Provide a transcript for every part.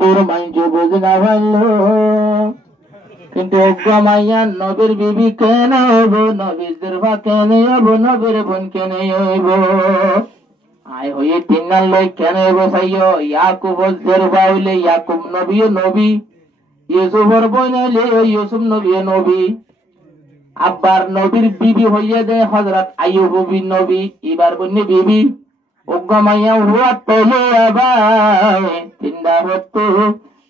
দূর মাইজ বুঝ না ভালো কিন্তু মাইয়া নবীর বিবি কেন হইব নবীর দুর্বা কেন হইব নবীর বোন কেন হইব আয় হয়ে তিনার লই কেন হইব সাইয় ইয়াকুবর দুর্বা হইলে ইয়াকুব নবীও নবী ইউসুফর বোন হইলে ইউসুফ নবীও নবী আব্বার নবীর বিবি হইয়া দে হযরত আইয়ুব নবী এবার বন্নি বিবি মাইয়া হুয়া তোলে আবার তিনটা হতো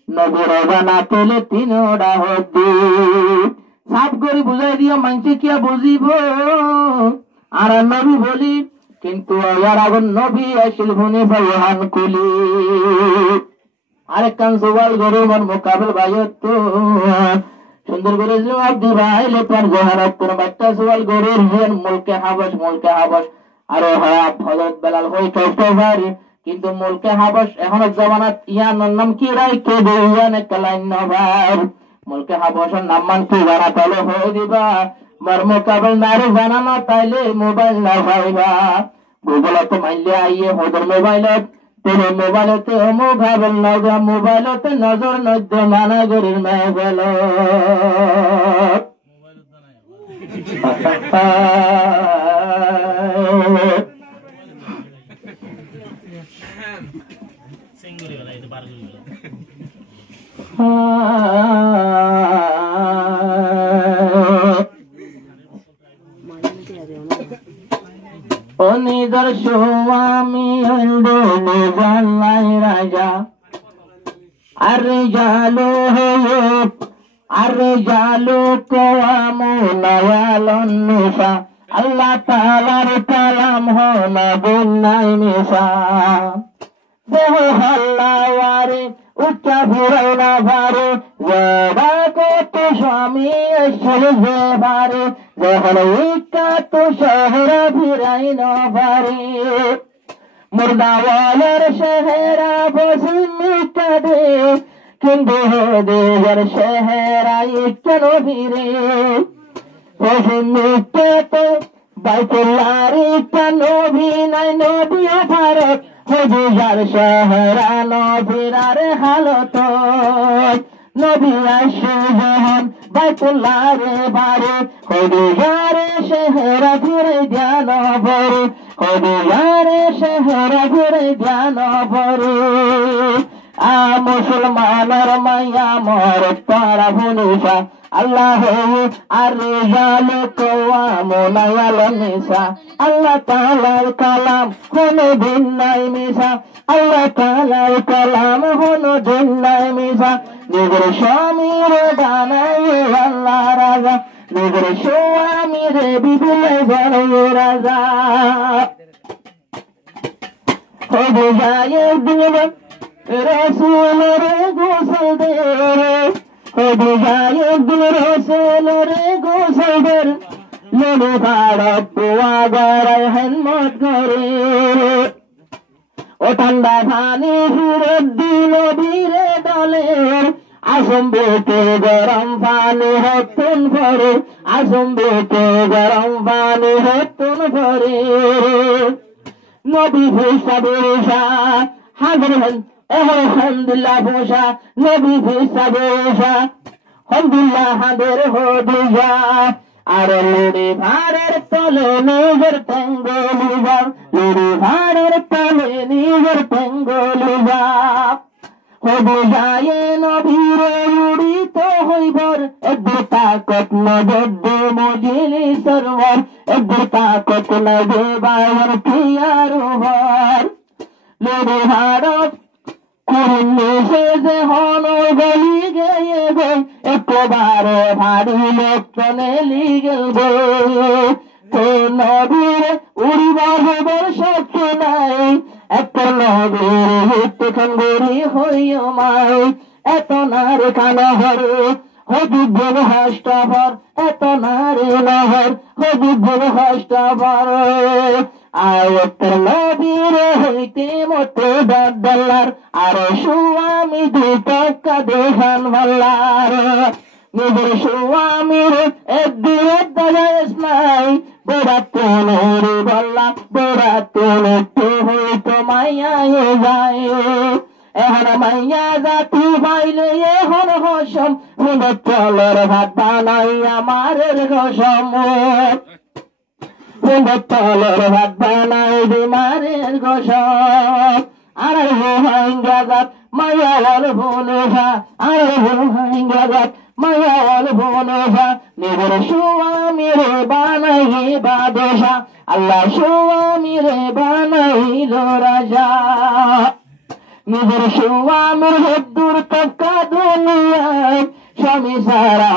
নবীর বানা তোলে তিনটা হতো সাফ করে বুঝাই দিও মানুষে কিয়া বুঝিব আর নবী বলি কিন্তু আর আগুন নবী আসিল ভনে ভয়ান কুলি আরেক কান সবাল গরু মন মোকাবেল ভাইয়ত সুন্দর করে জবাব দিবা আইলে পার জহারাত তোর বাচ্চা সবাল গরুর হেন মুলকে হাবস আর হযরত বেলাল হই কষ্ট ভারি কিন্তু মুলকে হাবস এখন জামানাত ইয়ার নাম কি রাই কে দেয়ানে কালাইন নবার মুলকে হাবসের নাম মান কি জানা তাহলে হয়ে দিবা মার মোকাবেল নারে জানা না তাইলে মোবাইল না পাইবা গুগল তো মাইলে আইয়ে হদর মোবাইলত তেরে মোবাইলতে মোকাবেল না যা মোবাইলতে নজর নদ্য মানা গরির মোবাইল নিজের স্বামী রাজা আরে জালো কোয়ামুনায়ালন্নিসা আল্লাহ তাআলার কালাম হনা গুনাই মিশা দেহ হাল্লাওয়ারে উচ্চা ফিরাই না ভারে জবা কত স্বামী এসে যে ভারে যখন ইকা তো শহরা ফিরাই না ভারে মুর্দাওয়ালার শহরা বসিমিকা দে কিন্তু দেশের শহরা কেন ফিরে বসিমিকা তো বাইতুল্লাহর নবী নাই নবী ভারত হদিজার শহরা নবীরার হালত নবী আসে যখন বাইতুল্লাহর বারে হদিজার শহরা ঘুরে ধ্যান ভরে হদিজার শহরা ঘুরে ধ্যান ভরে মুসলমানের মাইয়া মর তারা ভনিসা আল্লাহ আর জালো কোয়ামুনায়ালন্নিসা আল্লাহ তাআলার কালাম কোনো দিন নাই মিশা আল্লাহ তাআলার কালাম কোনো দিন নাই মিশা নিজের স্বামীর বানাই আল্লাহ রাজা নিজের স্বামীর বিবিলে বানাই রাজা হবে যায় দিন রসুলের গোসল দে হবে যায় দিন রসুলের গোসল দে লড়ে ভারত পোয়াগারায় হেলমত করে ও ঠান্ডা পানি ফিরত দিল বীরে দলের আসম বেটে গরম পানি হতুন ভরে আসম বেটে গরম পানি হতুন ভরে নবী ভূষা বেশা হাজার আলহামদুলিল্লাহ ভূষা নবী ভূষা বেশা আলহামদুলিল্লাহ হাদের হদিয়া আর লড়ে ভাড়ের তলে নিজের পেঙ্গলি যাও লড়ে ভাড়ের তলে নিজের পেঙ্গলি যাও হবু যায় নবীরে উড়িত হইবর একবার তাকত নজদ্দে মজিলি সরবর একবার তাকত নজে বায়র পিয়ার ভর লড়ে ভাড়ত কুন্নিসে যে হন গলি গিয়ে গই একবারে ভারী লোকজনে লিগেল গো নবীরে উড়িবার হবার শক্তি নাই এত নবীর হিতখান গরি হইও মাই এত নারে কানহর হবিব হাস্টাভর এত নারে নহর হবিব হাস্টাভর আয়ত্তর নবীরে হইতে মতো দাদাল্লার আর স্বামী দুটকা দেখান ভাল্লার নিজের স্বামীর একদিনের দাদাইস নাই বেড়াতনের বল্লা বেড়াতন একটু হইতো মাইয়া যায় এখন মাইয়া জাতি পাইলে এখন হসম হুনের তলের ভাত বানাই আমারের ঘসম হুনের তলের ভাত বানাই বিমারের ঘসম আর হাইঙ্গা জাত মায়া অল্প নেশা আর হাইঙ্গা জাত মায়া অল্প নেশা নিজের স্বামীর বানাই বাদশা আল্লাহ স্বামীর বানাইল রাজা নিজের স্বামীর হেদ্দুর টাকা দুনিয়ায় স্বামী সারা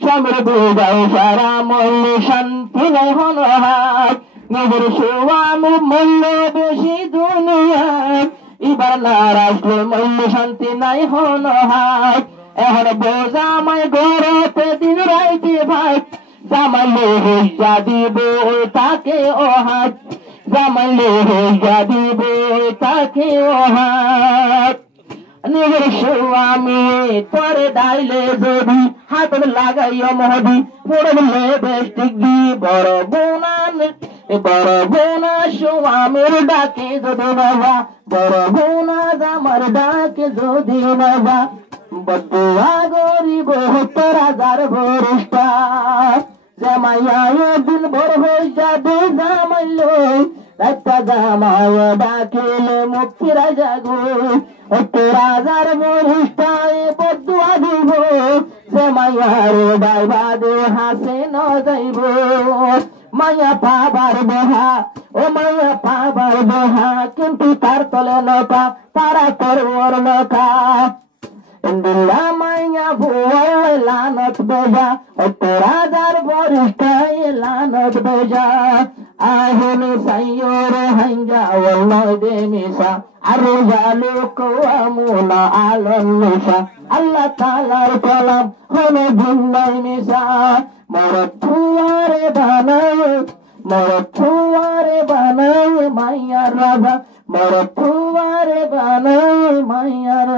স্বামীর বোঝাই সারা মূল্য শান্তি নাই হনহায় নিজের স্বামীর মূল্য বেশি দুনিয়ায় এবার না রাখলে মূল্য শান্তি নাই হনহায় এখন বোঝামাই ঘরেতে দিন রাইতে ভাই জামাইলে হইয়া দিব তাকে অহাত জামাইলে হইয়া দিব তাকে অহাত নিজের স্বামী তোরে ডাইলে যদি হাত লাগাইও মহদি পড়লে বেশ টিকবি বড় বোনা স্বামীর ডাকে যদি বাবা বড় বোনা জামার ডাকে যদি বাবা বদুয়া গরিব তোর হাজার বরিষ্ঠা জামাইয়া দিন ভর হয়ে যাবে জামাইল একটা জামাই ডাকিলে মুক্তি রাজা গো তোর হাজার বরিষ্ঠায় বদুয়া দিব জামাইয়ার ডাইবাদে হাসে ন যাইব মায়া পাবার বেহা ও মায়া পাবার বেহা কিন্তু তার তলে নৌকা তারা তোর ওর নৌকা ইন্দুল্লা মাইয়া ভুয়ার লানত বেজা ও তোরা যার বরিষ্ঠায় লানত বেজা আহনে সাইয়র হাইঙ্গা ওয়াল্লাহ দে মিসা আরো জালু কওয়ামুনা আলন নিসা আল্লাহ তাআলার কালাম হলো গুন্নাই মিসা মরতুয়ারে বানায় মাইয়ার রাজা মরতুয়ারে বানায় মাইয়ার